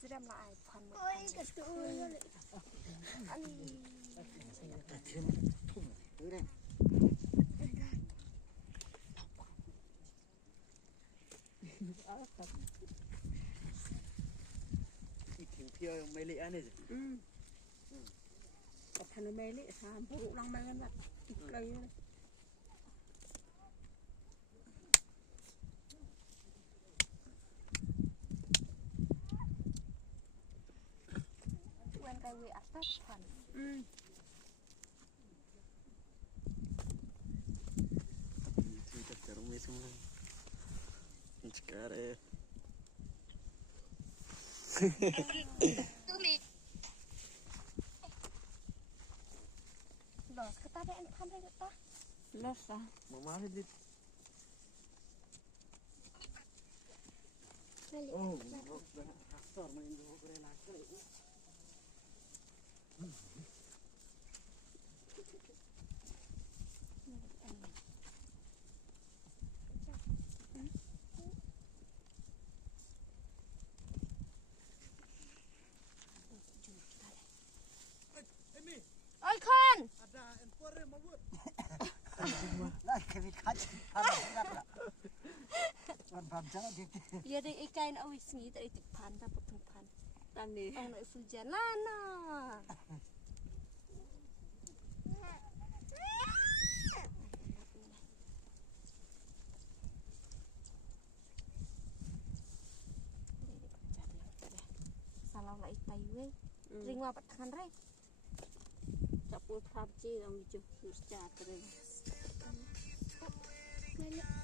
jeram lah ai pan một ôi cái tôi ăn thêm thùng tới đây thiếu thiêu mấy lệ này cái thằng mày lấy sao phụ lòng mày ăn vặt lấy quen cái vị atas pan thì tất cả mấy xong rồi sekarang Loh, kita ada yang pan lagi tak? lót sao mama đi oh hasar main dulu keren lagi Ôi con! ada empore mau buat lah kami kaji pan pan jangan gitu Iya deh ikan awis ngi dari tik pan dapat tung pan. làm gì Ông nội fujan lana. Salah lại tay với ring qua bật khăn đấy. chọc vô tham chi làm gì chụp chặt rồi Lên